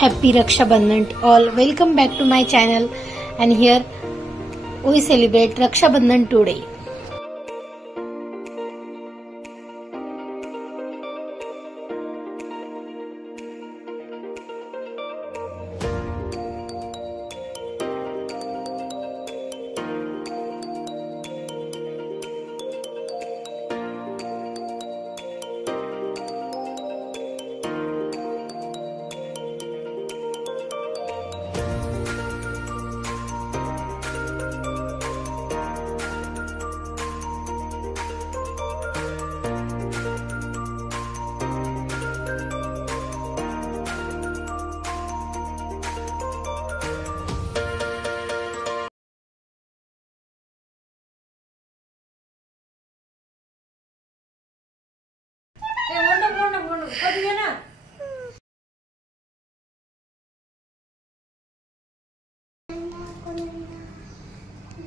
Happy Raksha Bandhan to all. Welcome back to my channel, and here we celebrate Raksha Bandhan today.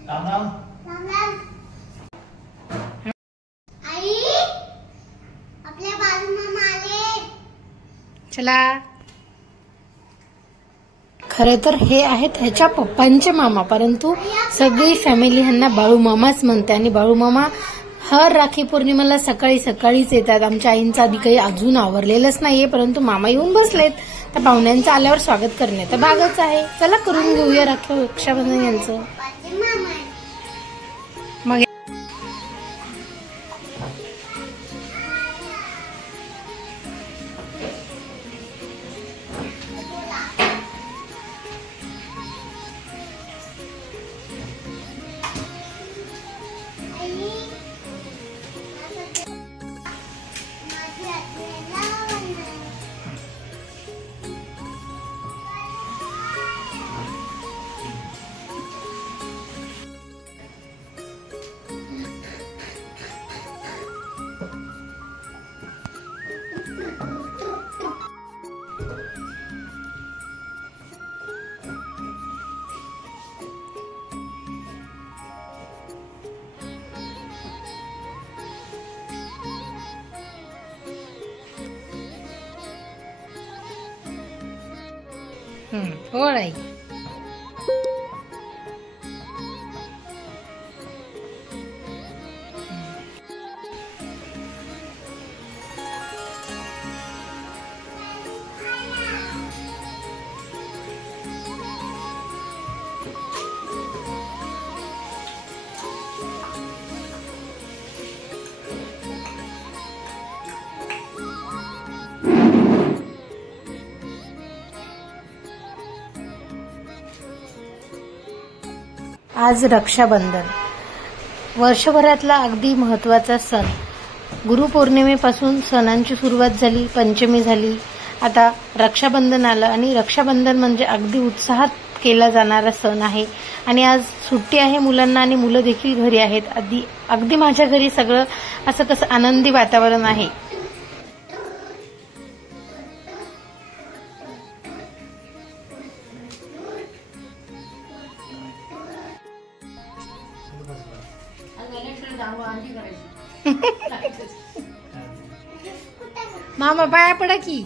Ram Ram आई आपल्या बाजू मामा आले. चला. खरे तर हे आहेत ह्याच्या पप्पांचे मामा, परंतु सगळी फॅमिली ह्यांना बाळू मामाच म्हणते आणि बाळू मामा हर राखी पौर्णिमेला सकाळी सकाळीच येतात. आमच्या आईंचा आधी काही अजून आवरलेलंच नाहीये, परंतु मामा येऊन बसलेत. तर पाहुण्यांचं आल्यावर स्वागत करणे तर भागच आहे. चला करून घेऊया रक्षाबंधन यांचं. मग होळ आहे. आज रक्षाबंधन, वर्षभरातला अगदी महत्वाचा सण. गुरुपौर्णिमेपासून सणांची सुरुवात झाली, पंचमी झाली, आता रक्षाबंधन आलं आणि रक्षाबंधन म्हणजे अगदी उत्साहात केला जाणारा सण आहे. आणि आज सुट्टी आहे मुलांना आणि मुलं देखील घरी आहेत. अगदी माझ्या घरी सगळं असं कसं आनंदी वातावरण आहे. मामा पाया पडा की.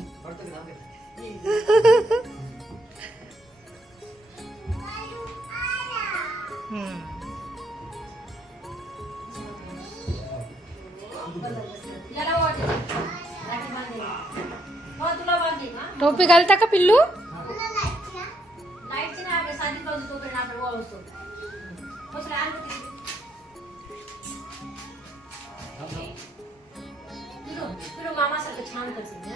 टोपी घालता का पिल्लू? मामासारखं छान करते ना.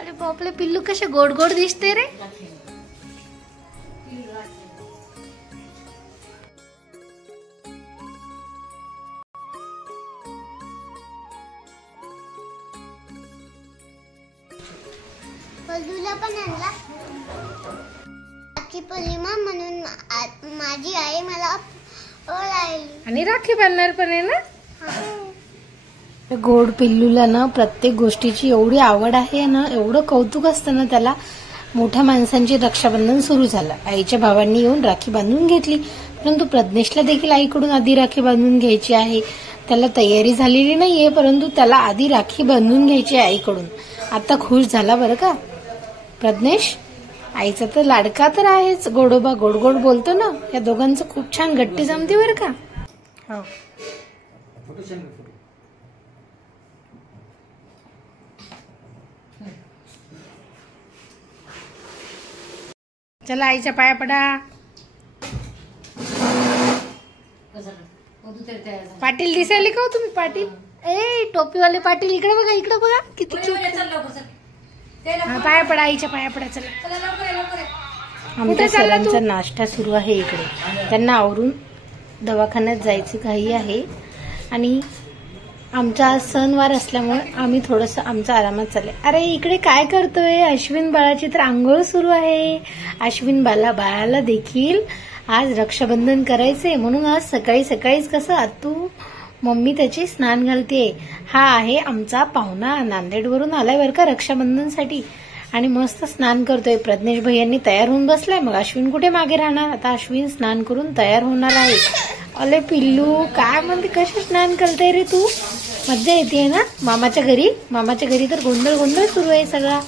अरे बापले, पिल्लू कसे गोड गोड दिसते रे. पल्लूला पण आणला. राखी पौर्णिमा म्हणून माझी आई मला ओळायली आणि राखी बांधणार पण आहे ना. गोड पिल्लूला ना प्रत्येक गोष्टीची एवढी आवड आहे ना, एवढं कौतुक असतं ना त्याला. मोठ्या माणसांचे रक्षाबंधन सुरू झालं. आईच्या भावांनी येऊन राखी बांधून घेतली, परंतु प्रज्ञेशला देखील आईकडून आधी राखी बांधून घ्यायची आहे. त्याला तयारी झालेली नाहीये, परंतु त्याला आधी राखी बांधून घ्यायची आहे आईकडून. आता खुश झाला बरं का प्रज्ञेश. आईचा तर लाडका तर आहेच, गोडोबा गोड गोड बोलतो ना. या दोघांचं खूप छान गट्टी जमते बरं का. हो, चला आईच्या पाया पडा. पाटील दिसायले का हो तुम्ही? पाटील, ए टोपीवाले पाटील, इकडे बघा, इकडे बघा किती cute. हा, पाया पडा, आईच्या पाया पडा. चला, आमच्या सरांचा नाश्ता सुरू आहे इकडे. त्यांना आवरून दवाखान्यात जायची घाई आहे आणि आमचा सणवार असल्यामुळे आम्ही थोडंसं आमचा आरामात चालले. अरे इकडे काय करतोय? अश्विन बाळाची तर आंघोळ सुरू आहे. अश्विन बाळाला देखील आज रक्षाबंधन करायचंय, म्हणून आज सकाळी सकाळीच कसं आतू मम्मी त्याची स्नान घालते. हा आहे आमचा पाहुणा, नांदेडवरून आलाय बरं का रक्षाबंधनसाठी, आणि मस्त स्नान करतोय. प्रज्ञेश भैयांनी तयार होऊन बसलाय, मग अश्विन कुठे मागे राहणार. आता अश्विन स्नान करून तयार होणार आहे. अले पिल्लू, काय म्हणते, कशी स्नान करताय रे तू? मज्जा येते ना मामाच्या घरी? मामाच्या घरी तर गोंधळ सुरू आहे सगळा.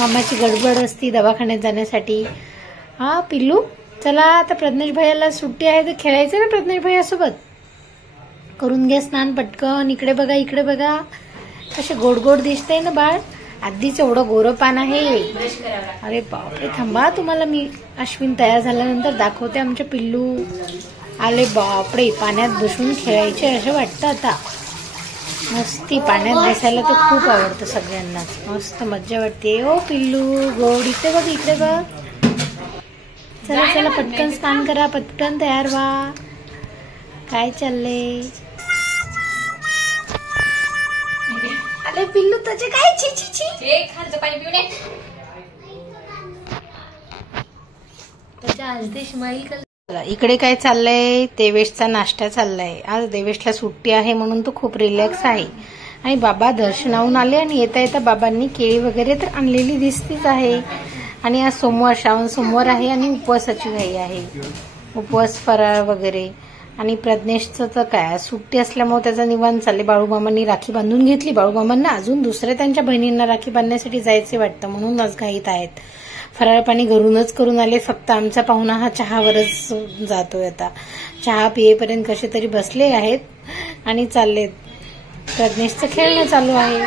मामाची गडबड असती दवाखान्यात जाण्यासाठी. हा पिल्लू, चला आता प्रज्ञेश भैयाला सुट्टी आहे तर खेळायचं ना प्रज्ञेश भैयासोबत. करून घ्या स्नान पटकन. इकडे बघा, इकडे बघा, कसे गोड गोड दिसतंय ना बाळ. आधीच एवढं गोरपान आहे. अरे बापरे, थांबा, तुम्हाला मी अश्विन तयार झाल्यानंतर दाखवते. आमचे पिल्लू आले. बापरे, पाण्यात बसून खेळायचे असे वाटतं आता. मस्ती, पाण्यात बसायला तर खूप आवडतं सगळ्यांनाच. मस्त मज्जा वाटते. ओ पिल्लू गोड, इकडे बघ, इकडे बघ. चला चला, पटकन स्नान करा, पटकन तयार व्हा. काय चाललंय? अरे पिल्लू, त्याचे काय ची ची ची. खालचं पाणी पिऊ नये. त्याच्या आज ते स्माईल कर. इकडे काय चाललंय? देवेशचा नाश्ता चाललाय. आज देवेशला सुट्टी आहे म्हणून तो खूप रिलॅक्स आहे. आणि बाबा दर्शनावून आले आणि येता येता बाबांनी केळी वगैरे तर आणलेली दिसतीच आहे. आणि आज सोमवार, श्रावण सोमवार आहे आणि उपवासाची घाई आहे. उपवास, फराळ वगैरे. आणि प्रज्ञेशचं तर काय सुट्टी असल्यामुळे त्याचा निवांत चालले. बाळूमामांनी राखी बांधून घेतली. बाळूमामांना अजून दुसऱ्या त्यांच्या बहिणींना राखी बांधण्यासाठी जायचे वाटतं, म्हणून आज घाईत आहेत. फराळ पाणी घरूनच करून आले. फक्त आमचा पाहुणा हा चहावरच जातोय. आता चहा पियेपर्यंत कसे तरी बसले आहेत आणि चाललेत. प्रज्ञेशचं खेळणं चालू आहे.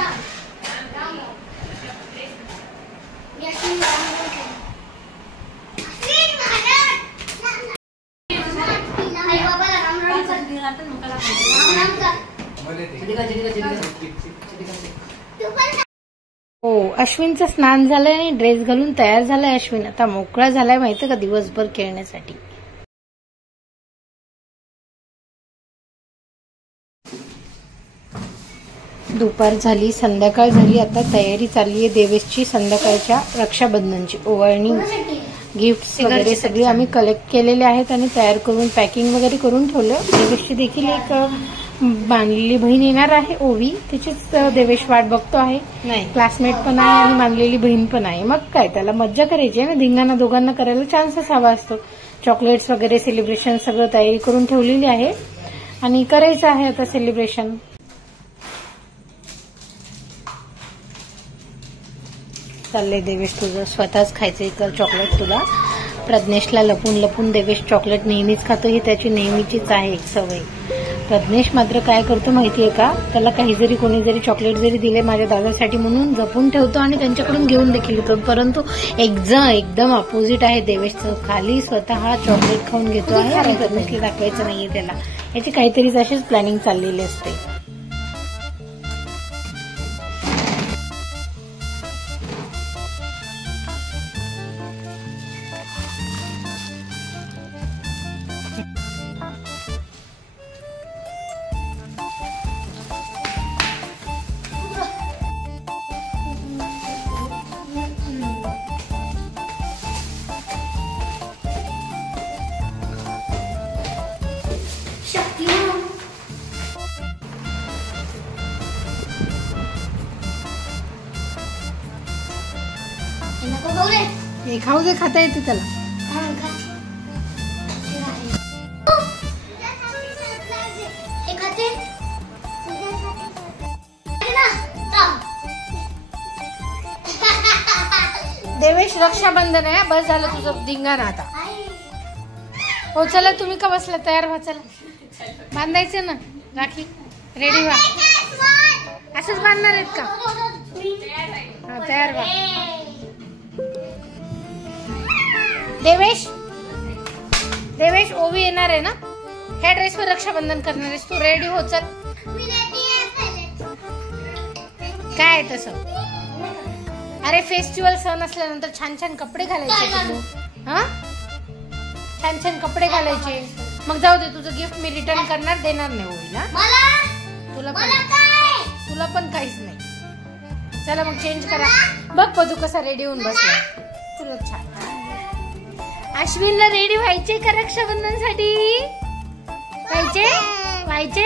हो, अश्विनचं स्नान झालंय आणि ड्रेस घालून तयार झालाय. अश्विन आता मोकळा झालाय माहितीये का दिवसभर खेळण्यासाठी. दुपार झाली, संध्याकाळ झाली. आता तयारी चालली आहे देवेशची संध्याकाळच्या रक्षाबंधनची. ओवाळणी, गिफ्ट्स वगैरे सगळे आम्ही कलेक्ट केलेले आहेत आणि तयार करून पॅकिंग वगैरे करून ठेवलं. देवेशची देखील एक बांधलेली बहीण येणार आहे, ओवी. तिचीच देवेश वाट बघतो आहे. नाही, क्लासमेट पण आहे आणि बांधलेली बहीण पण आहे. मग काय, त्याला मज्जा करायची आहे ना. धिंगाणा दोघांना करायला चान्सच हवा असतो. चॉकलेट्स वगैरे सेलिब्रेशन सगळं तयारी करून ठेवलेली आहे आणि करायचं आहे आता सेलिब्रेशन. चाललंय देवेश, तुझं स्वतःच खायचंय तर चॉकलेट तुला. प्रज्ञेशला लपून लपून देवेश चॉकलेट नेहमीच खातो, ही त्याची नेहमीचीच आहे एक सवय. प्रज्ञेश मात्र काय करतो माहितीये का, त्याला काही जरी कोणी जरी चॉकलेट जरी दिले माझ्या दादासाठी म्हणून जपून ठेवतो आणि त्यांच्याकडून घेऊन देखील येतो. परंतु एकदम अपोजिट आहे देवेशचं. खाली स्वतः चॉकलेट खाऊन घेतो आहे आणि प्रज्ञेशला दाखवायचं नाहीये त्याला. याची काहीतरीच अशीच प्लॅनिंग चाललेली असते. खाऊ दे, खाता येते त्याला. हे खाते देवेश रक्षाबंधन आहे, बस झालं तुझं धिंगाणा आता. हो चला, तुम्ही का बसला? तयार व्हा, चला. बांधायचं ना राखी, रेडी व्हा. असंच बांधणार आहेत का? हा, तयार व्हा. देवेश, देवेश ओवी येणार आहे ना? ह्या ड्रेसवर रक्षाबंधन करणार आहेस तू? रेडी हो, चल. काय आहे तसं? अरे फेस्टिवल सण असल्यानंतर छान छान कपडे घालायचे. हा, छान छान कपडे घालायचे. मग जाऊ दे, तुझं गिफ्ट मी रिटर्न करणार, देणार नाही ओवीला. तुला पण काहीच नाही. चला मग चेंज करा. बघ पदू कसा रेडी होऊन बसला. तुला छान. अश्विनला रेडी व्हायचे का रक्षाबंधन साठी? व्हायचे.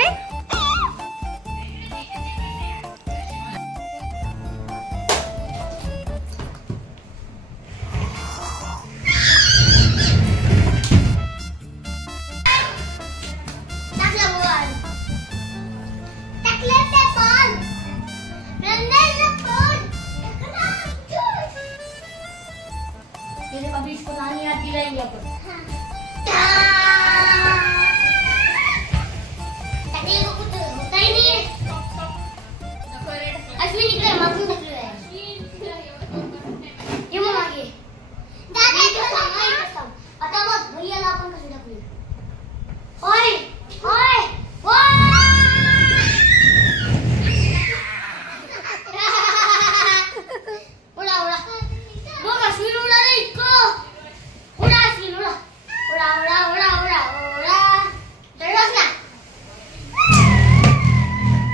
अभी इसको नानी याद दिलाएंगे अपन. अश्विन इकडे मागून ढकलूया. ये मग मागे. आता बघ भैयाला आपण कसं ढकलू. होय होय उडा उडा. बघ अश्विन उडाला इतकं. उडा अश्विन उडा. उडा उडा उडा उडा उडा. चढलास ना.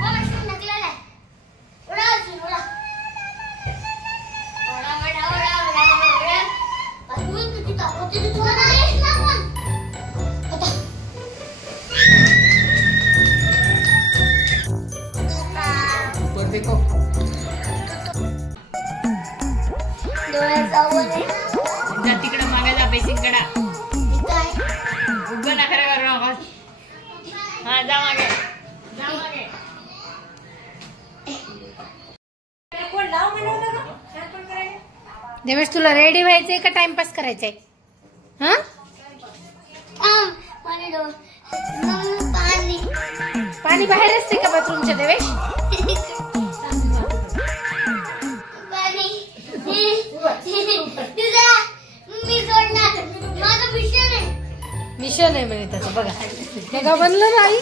बघ अश्विन ढकलायला. उडा अश्विन उडा. उडा उडा उडा उडा उडा. अश्विन किती ताकद आहे तुला नाही ना पण. ऊपर देखो. जा तिकडे मागे जा, बेसिंगकडे उभं ना खरं करू नका. हा, जा मागे. देवेश तुला रेडी व्हायचंय का टाइमपास करायचंय? हा, पाणी बाहेर असते का बाथरूमच्या देवेश? मिशन आहे म्हणे त्याचं. बघा बनलं नाही.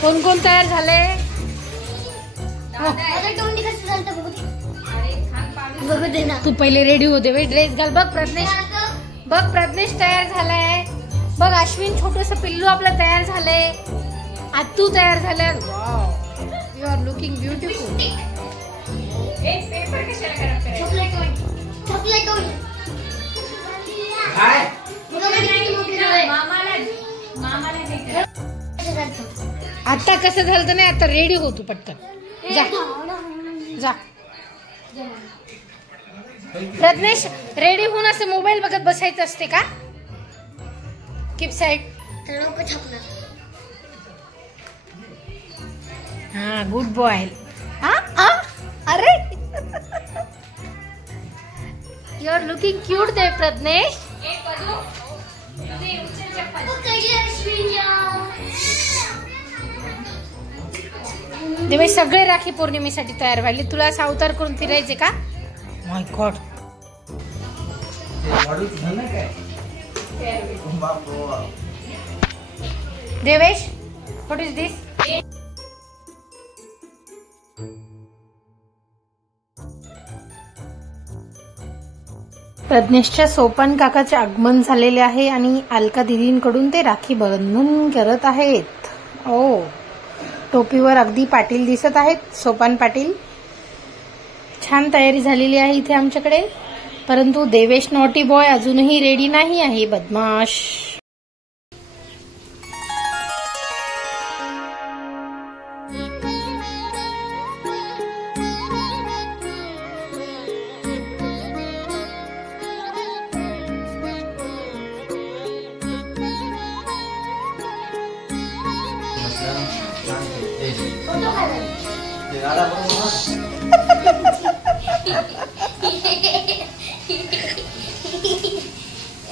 कोण कोण तयार झाले? बघू दे ना. तू पहिले रेडी होते वे, ड्रेस घाल. बघ प्रज्ञेश तयार झालाय. बघ अश्विन छोटस पिल्लू आपलं तयार झालंय. आतू तयार झालाय. Wow, you are looking beautiful. आता कसं झालं नाही. आता रेडी हो तू पटकन. जा. प्रज्ञेश रेडी होऊन असं मोबाईल बघत बसायचं असते का? Keep side. हा, गुड बॉय. अरे यू आर लुकिंग क्यूट दे प्रज्ञेश. देवेश सगळे राखी पौर्णिमेसाठी तयार व्हायले. तुला असं अवतार करून फिरायचे का? माय गॉड. देवेश, व्हॉट इज दिस? प्रज्ञेशच्या सोपान काकाचे आगमन झालेले आहे आणि अलका दिदींकडून ते राखी बंधन करत आहेत. ओ, टोपीवर अगदी पाटील दिसत आहेत. सोपान पाटील. छान तयारी झालेली आहे इथे आमच्याकडे. परंतु देवेश नॉटी बॉय अजूनही रेडी नाही आहे. बदमाश.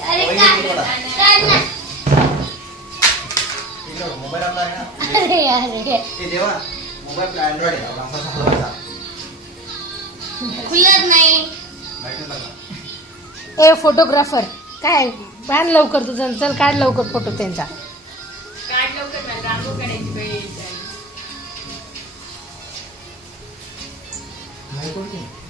अरे काढ ना. मोबाईल आपला आहे ना. अरे यार ते देवा मोबाईल आपला अँड्रॉइड आहे आपला असा हलवायचा. खुलत नाही. लाईट लागला. ए फोटोग्राफर काय बांध लवकर तुझं, चल काढ लवकर फोटो त्यांचा. काढ लवकर मला रांगोळ काढायची वेळ येत आहे.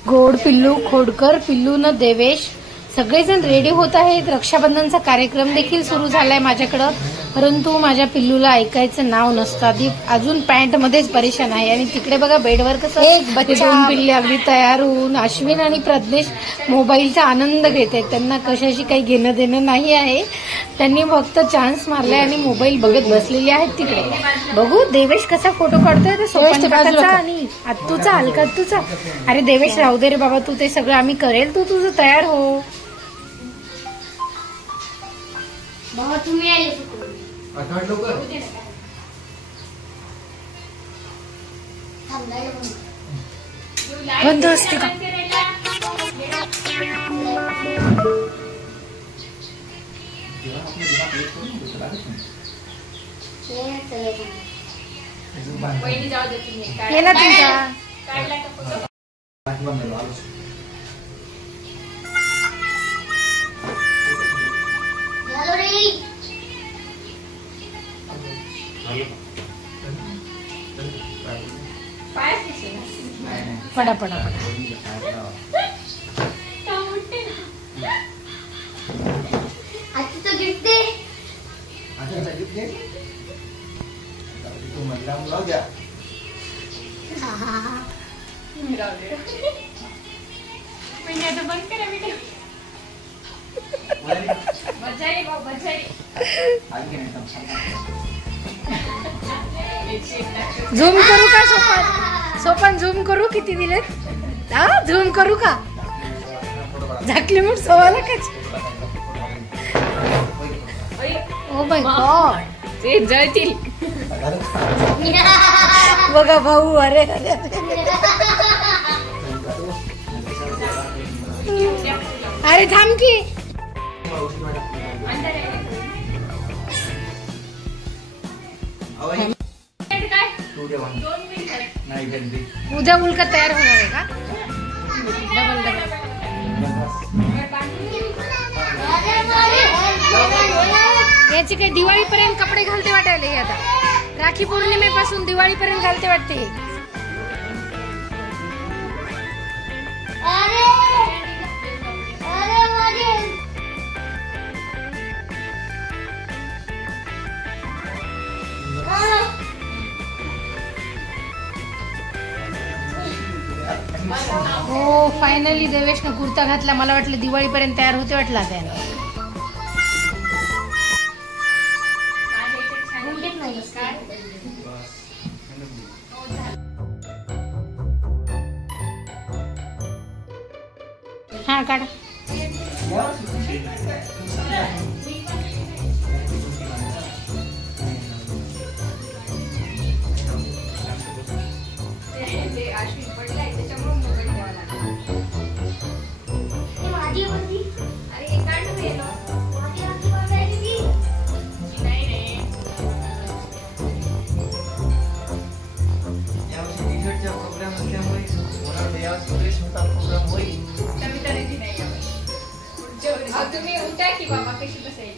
गोड पिल्लू, खोडकर, पिल्लू न देवेश सगळेजण रेडी होत आहेत. रक्षाबंधनचा कार्यक्रम देखील सुरू झालाय माझ्याकडं, परंतु माझ्या पिल्लूला ऐकायचं नाव नसतं. आधी अजून पॅन्ट मध्येच परेशान आहे. आणि तिकडे बघा बेडवर कसं एक दोन पिल्ले अगदी तयार होऊन अश्विन आणि प्रज्ञेश मोबाईलचा आनंद घेत आहेत. त्यांना कशाशी काही घेणं देणं नाही आहे. त्यांनी फक्त चान्स मारलाय आणि मोबाईल बघत बसलेले आहेत तिकडे. बघू देवेश कसा फोटो काढतोय ते सोपानचा आणि आत्तूचा अलकात्तूचा. अरे देवेश राहू दे रे बाबा, तू ते सगळं आम्ही करेल, तू तुझं तयार हो. बाबा तुम्ही आले चुकून. थांबलाय म्हणून. बंद असते का? वहिनी जाऊ दे तुम्ही. केला तुमचा काढला का फोटो? झालो रे. पायच दिसेना. पडा पडा पडा. का उठते ना. आजचं गिफ्ट दे. तू म्हटला राहू द्या. राहू दे. वहिनी आता बंद करा व्हिडिओ. बजाई भाऊ बजाई. आणखी नाही झूम करू का सोपान? सोपान झूम करू? किती दिलेत? हा झूम करू का? झाकली म्हणून सव्वा लाखाची. ओ माय गॉड, ते जळतील. बघा भाऊ. अरे अरे अरे थांब की. काय तू देवा 2 मिनिटं. नाही गंदी. उद्या उल्का तयार होणार आहे का? Double double. याची काही दिवाळीपर्यंत कपडे घालते वाटायला. हे आता राखी पौर्णिमेपासून दिवाळीपर्यंत घालते वाटते. अरे अरे माझे. हो फायनली देवेशने कुर्ता घातला. मला वाटलं दिवाळीपर्यंत तयार होते वाटलं त्यानं. हा काढा. ते अश्विन पडलाय त्याच्यामुळे मोबाईल घ्यावा लागला. हे माझी होती. अरे हे काढ ना हे लो. माझी आधी बघायची ती. नाही रे. यावर्षी टी-शर्टचा प्रोग्राम असल्यामुळे मला वाटतं यावर्षी ड्रेस होता प्रोग्राम होईल. सविता रेडी नाही यावेळी. पुढच्या वर्षी तुम्ही उठा की बाबा कशी बसायची.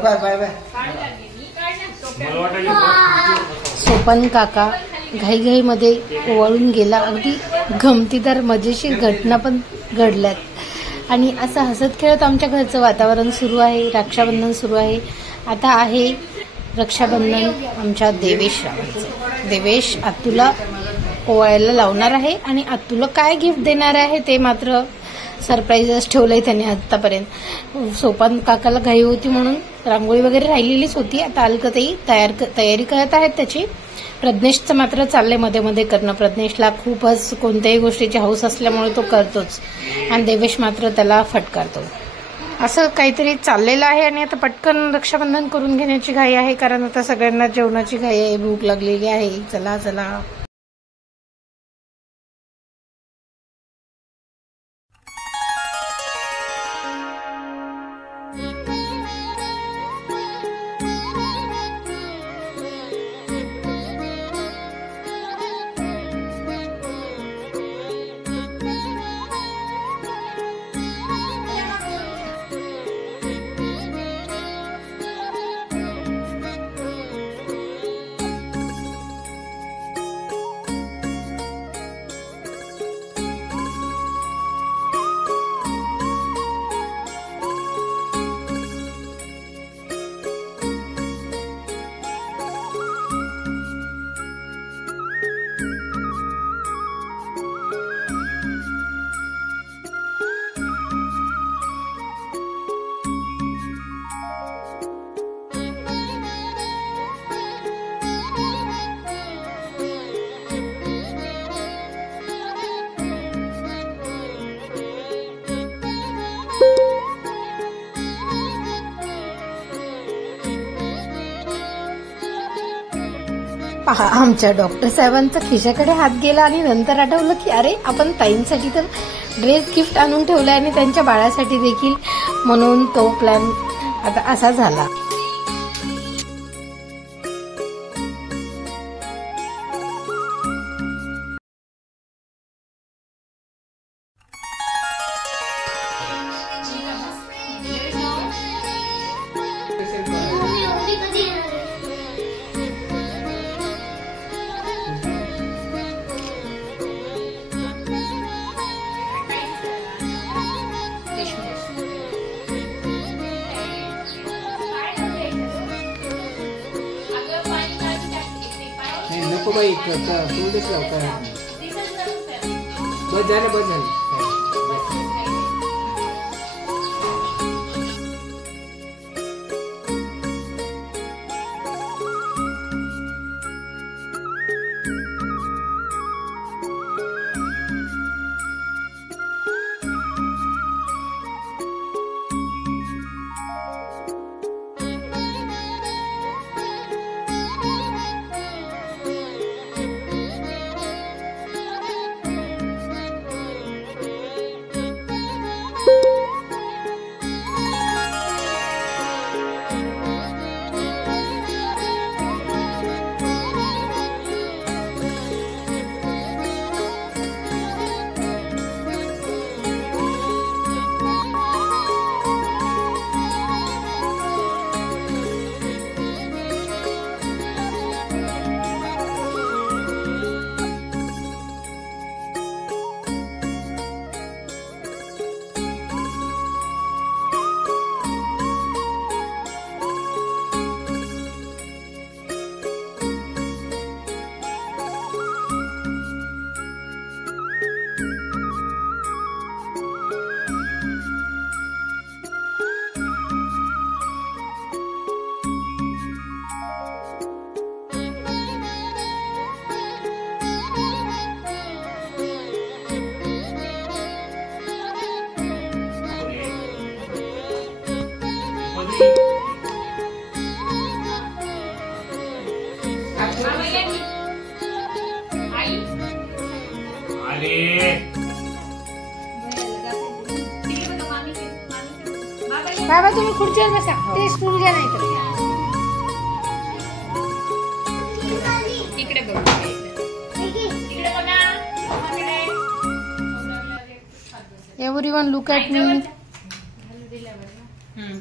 Bye bye bye. सोपान काका घाईघाईमध्ये वळून गेला. अगदी गमतीदार मजेशीर घटना पण घडल्यात आणि असं हसत खेळत आमच्या घरचं वातावरण सुरू आहे. रक्षाबंधन सुरू आहे. आता आहे रक्षाबंधन आमच्या देवेश रावांचं. देवेश आत्तूला ओवाळायला लावणार आहे आणि आत्तूला काय गिफ्ट देणार आहे ते मात्र सरप्राईजच ठेवलंय त्याने आतापर्यंत. सोपान काकाला घाई होती म्हणून रांगोळी वगैरे राहिलेलीच होती. आता अलकाताई तयारी करत आहेत त्याची. प्रज्ञेशचं मात्र चाललंय मध्ये मध्ये करणं. प्रज्ञेशला खूपच कोणत्याही गोष्टीची हौस असल्यामुळे तो करतोच आणि देवेश मात्र त्याला फटकारतो. असं काहीतरी चाललेलं आहे आणि आता पटकन रक्षाबंधन करून घेण्याची घाई आहे कारण आता सगळ्यांना जेवणाची घाई आहे. भूक लागलेली आहे. चला चला. पहा, आमच्या डॉक्टर साहेबांचा खिशाकडे हात गेला आणि नंतर आठवलं की अरे आपण ताईंसाठी तर ड्रेस गिफ्ट आणून ठेवलाय आणि त्यांच्या बाळासाठी देखील, म्हणून तो प्लॅन आता असा झाला. नको बाई सोडच लाव काय बस झालं. बाबा तुम्ही खुर्चीवर बसा, ते स्कूल घ्या नाही तर. इकडे बघा, इकडे बघा. Everyone look at me.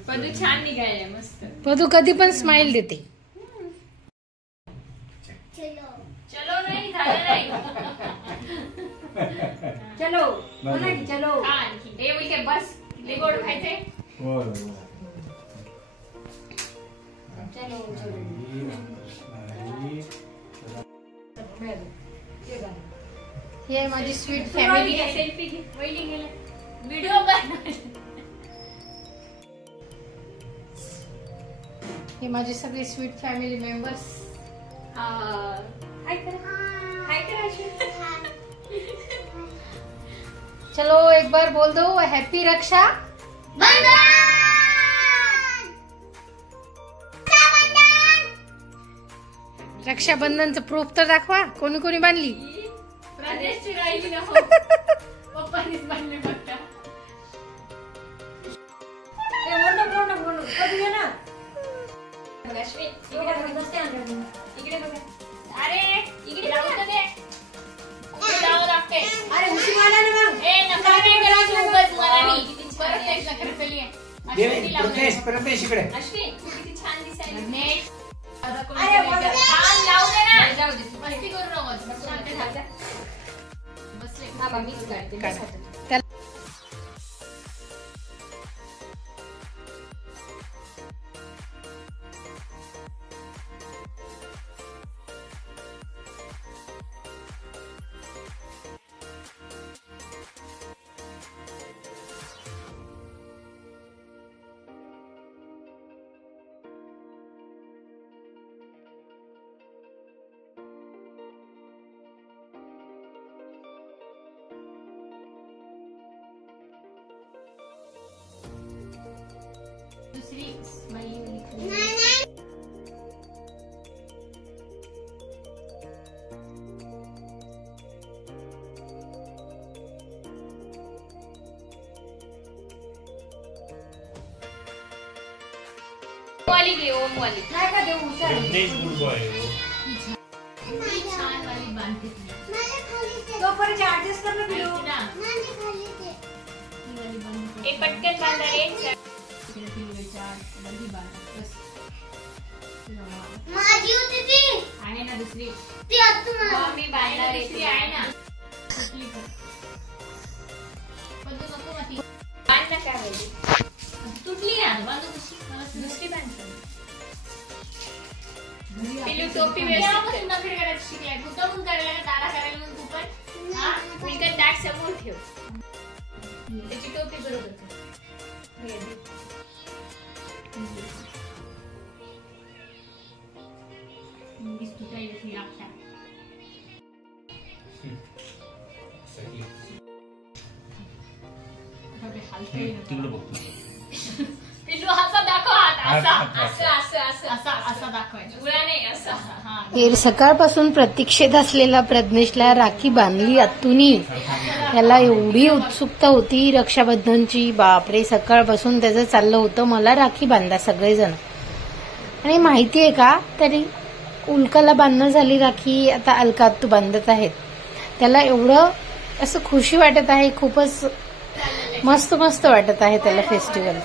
पदू छान निघायला मस्त. पदू कधी पण स्माइल देते. चलो नाही झालं नाही. चलो चलो. हे इथे बस. लय गोड खायचंय. ही आहे माझी स्वीट फॅमिली. सेल्फी घे. वहिनी गेले व्हिडिओ बनव. हे माझे सगळे स्वीट फॅमिली मेंबर्स. हाय करा. हाय करा. चलो एक बार बोल दो हैप्पी रक्षा रक्षाबंधनचं प्रूफ तर दाखवा. कोणी कोणी बांधली? प्रदेशची राहिली ना. पप्पानीच बांधले फक्त. इकडे बघा. अरे इकडे जाऊ दे. जावं लागते. अरे उशी मला ना मग. ए नका नाही करायचं उगाच मला नाही. परत एक नखरे केली आहे. प्रदेश इकडे. अश्विन तू किती छान दिसायली. अरे छान लावू दे ना. जाऊ दे. मस्ती करू नको. शांत राहा. बसले. बाबा मीच काढते. दुसरी स्माइलिंग लिखली. वाली घे. ओम वाली नाही का देऊ. प्रदेश गुड बॉय. छान वाली बांधते. तो पर चार्जेस करना व्हिडिओ ना. एक पटकन बांधा रे. माझी होती ती. आहे ना दुसरी. ती आत्तू मला. मी बांधणार दुसरी आहे ना. पण तू नको मती. बांध ना काय होईल. तुटली ना. बांधू दुसरी बांध. पिलू टोपी व्यवस्थित नखरे करायचं शिकलाय. मुद्दामून करायला का तारा करायला म्हणून तू पण. हा उलटं दाट समोर ठेव. त्याची टोपी बरोबर कर. तिकडे बघ. पिल्लू असा दाखव. असा दाखवायचं. उड्या नाही असा. हे सकाळपासून प्रतीक्षेत असलेला प्रज्ञेशला राखी बांधली आत्तुनी. त्याला एवढी उत्सुकता होती रक्षाबंधनची. बापरे, सकाळपासून त्याचं चाललं होतं मला राखी बांधा सगळेजण. आणि माहितीये का, तरी उल्काला बांधणं झाली राखी. आता अलका आत्तू बांधत आहेत. त्याला एवढं असं खुशी वाटत आहे. खूपच मस्त मस्त वाटत आहे त्याला फेस्टिवल.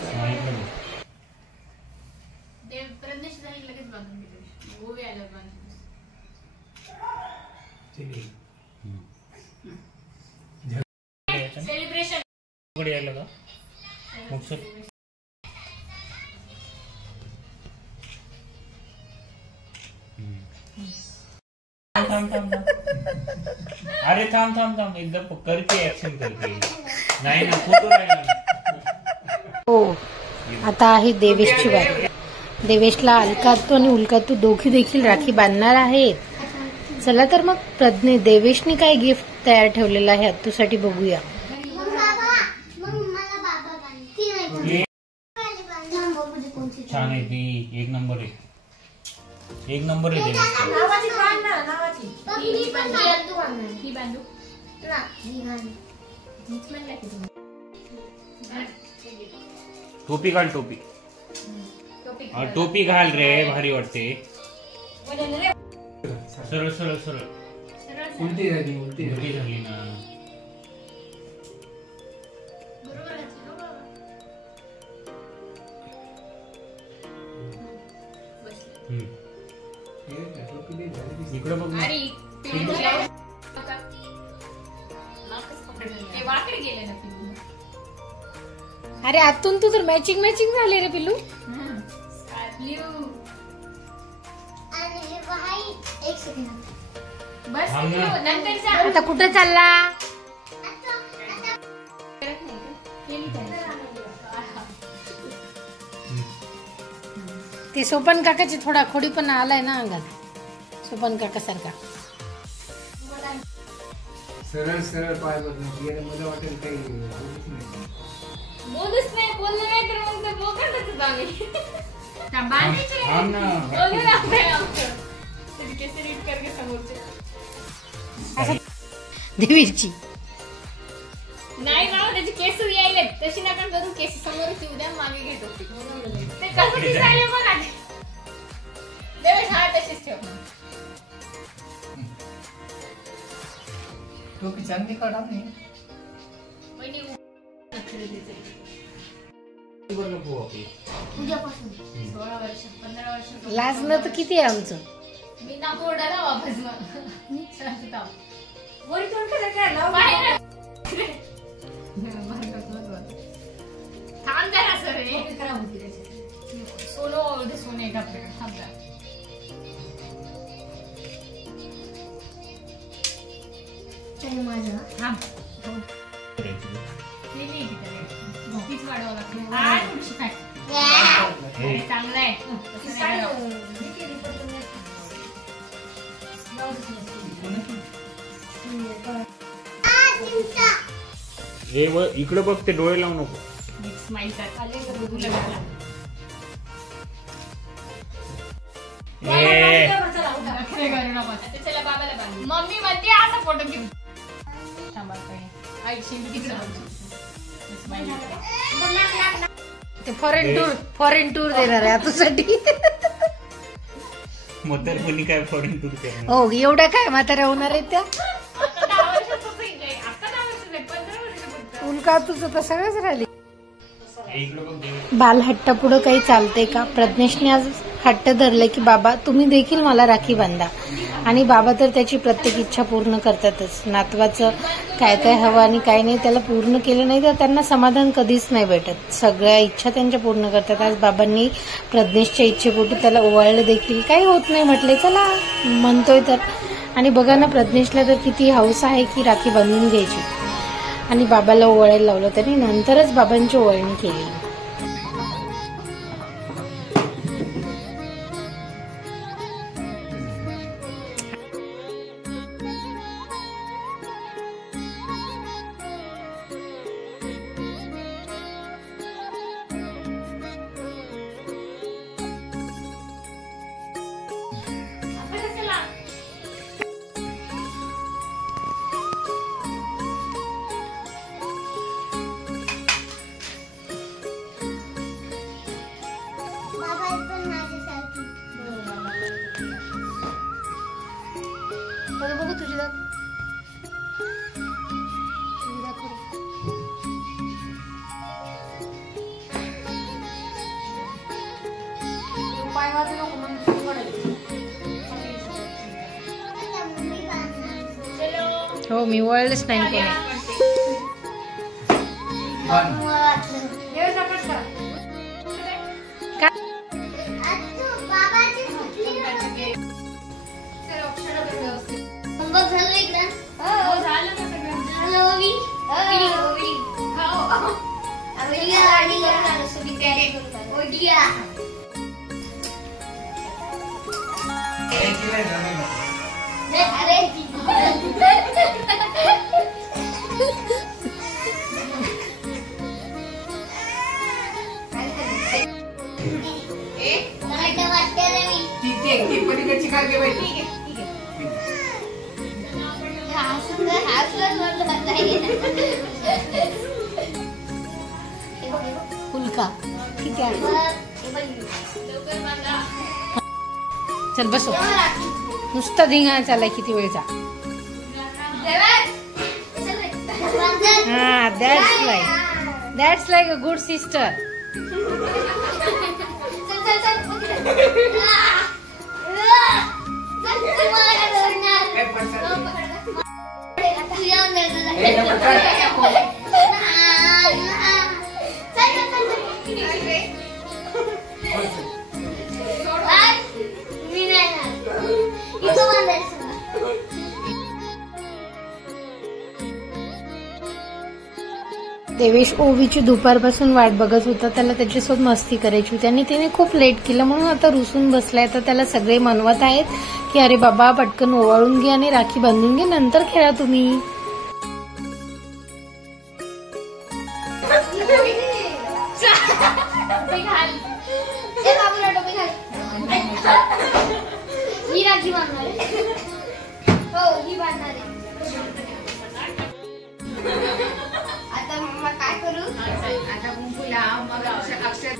प्रज्ञेश झाली लगेच बांधून घेतो. गोवे आलं बांधून. सेलिब्रेशन यायला का मग सर. अरे थांब थांब थांब. एकदा करते ऍक्शन करते. नाही ना फोटो राहिला. हो, आता आहे देवेशची बारी. देवेशला अलकातू आणि उल्कातू दोघी देखील राखी बांधणार आहेत. चला तर मग देवेशने काय गिफ्ट तयार ठेवलेलं आहे अत्तूसाठी बघूया. छान आहे ती. एक नंबर आहे. एक नंबर आहे देवेश. ही बांधू. टोपी घाल टोपी टोपी घाल रे भारी वाटते सरळ सरळ सरळ उलटी झाली झाली ना इकडे बघ ना. अरे ते वाकडे गेले ना पिल्लू. अरे आतून तू तर मॅचिंग मॅचिंग झाले रे पिल्लू. आणि भाई एक सेकंड बस थांब ना. पिल्लू, नंतर जा. आता कुठे चालला? करत नाही का? केली त्याने. ते सोपन काकाची थोडा खोडीपणा आलाय ना अंगात. सोपन काका सारखा. सरळ सरळ पाय बदलून मला वाटेल काही बोलूच नाही. बोलूच नाही, बोललं नाही तर मग तर बोकाटच आम्ही. त्या बांधायचे रे. थांब ना. बोलू लागतंय आमचं. त्याची केस रीड करके समोरचे. देवीची नाही ना त्याची केस यायले तशी नका करू. केस समोर येऊ द्या, मागे घेतो ते कसं दिसायले बघा ते. देवेश हा तशीच ठेव. टोपी चांगली काढा नाही. वहिनी बरं भाऊ आपली. उद्यापासून 16 वर्ष 15 वर्ष लाजणं तर किती आहे आमचं. मी ना कोरडाला वापस मग शांतता. वरी तोंड कसं काय लाव बाहेर थांब जरा सर रे. खराब होती त्याची. सोनो सोने का थांब जरा. चल माझा थांब. ते नाही की त्याला तीच वाढवावं लागतं. हा थोडीशी काय हे, चांगलं आहे. तसं नाही करावं. हे इकडे बघ ते डोळे लावू नको. स्माईल कर. तुला लागला. ए, नखरे करू नको. आता चला बाबाला बांधू. मम्मी म्हणते असा फोटो घेऊ. थांबा काही. आई शिंदे तिकडे बघ. स्माईल कर. ते फॉरेन टूर देणार आहे आतूसाठी. म्हातारपणी काय फॉरेन टूर करणार. हो एवढ्या काय म्हाताऱ्या होणार आहेत त्या. आता 10 वर्षाचं होईल. आता 10 वर्षाचं नाही, 15 वर्षाचं फक्त. उलका तुझं तर सगळंच राहिली. इकडे बघ देव. बाल हट्ट पुढं काही चालते का? प्रज्ञेशने आज हट्ट धरले की बाबा तुम्ही देखील मला राखी बांधा. आणि बाबा तर त्याची प्रत्येक इच्छा पूर्ण करतातच. नातवाचं काय काय हवं आणि काय नाही त्याला पूर्ण केलं नाही तर त्यांना समाधान कधीच नाही भेटत. सगळ्या इच्छा त्यांच्या पूर्ण करतात. आज बाबांनी प्रज्ञेशच्या इच्छेपोटी त्याला ओवाळलं देखील. काही होत नाही म्हटले चला म्हणतोय तर. आणि बघा ना प्रज्ञेशला तर किती हौस आहे की राखी बांधून घ्यायची. आणि बाबाला ओवाळायला लावलं त्यांनी. नंतरच बाबांची ओवाळणी केली. आता चला. बाबा पण माझ्यासारखी. बघू बघू तुझी दात. तुझी दात बघू. पाय वाजू नको मग तू पडेल. मम्मी बांधणार. चलो. हो मी ओवाळलंच नाही कोणी. बांध. बाबाची सुटली होमवर्क झालं इकडं. हो, झालं ना सगळं. झालं ओवी. ओवी गाडी करून सुबी कॅरी करून ओडिया. त्यांची नाही झालं ना. अरे वाटतं रे मी. ती पलीकडची काय घे बाई. उल्का क्या लवकर बांधा. चल बसो. नुसता धिंगाणा चाललाय किती वेळचा. हा that's like a good sister. Devesh ओवीची दुपारपासून वाट बघत होता. त्याला त्याच्यासोबत मस्ती करायची होती आणि त्याने खूप लेट केलं म्हणून आता रुसून बसलाय. तर त्याला सगळे मनवत आहेत की अरे बाबा पटकन ओवाळून घे आणि राखी बांधून घे, नंतर खेळा तुम्ही. ही राखी बांधणार आहे. हो ही बांधणार आहे. आता मम्मा काय करू? आता कुंकूला मग अक्षर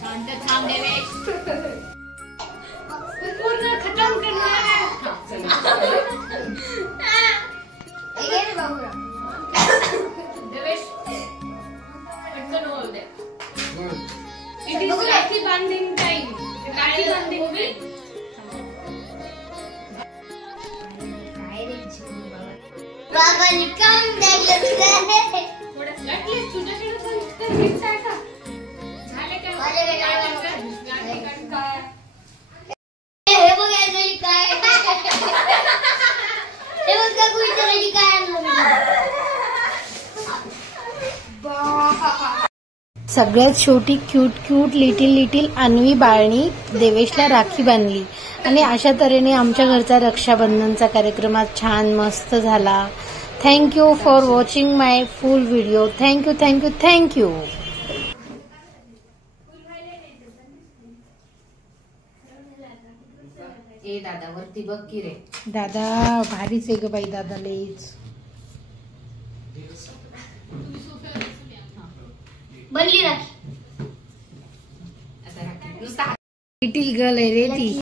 शांत थांब देवेश. पूर्ण खतम करणार. देवेश पटकन ओळ दे. इट इज राखी बांधिंग टाइम. राखी बांधिंग होईल. नक्कीच तुझ्याकडे पण गिफ्ट आहे का? झाले का? गाठी काढ काय? हे बघ याची काय. हे बघ का कुठे काय सगळ्यात शेवटी क्यूट लिटिल अन्वी बाळणी देवेशला राखी बांधली. आणि अशा तऱ्हेने आमच्या घरचा रक्षाबंधनचा कार्यक्रम आज छान मस्त झाला. Thank you for watching my full video. Thank you. ए दादा वरती बघ की रे. दादा भारीच आहे ग बाई. दादा लईच बनली राखी. आता राखी नुसता लिटिल गर्ल आहे रे ती.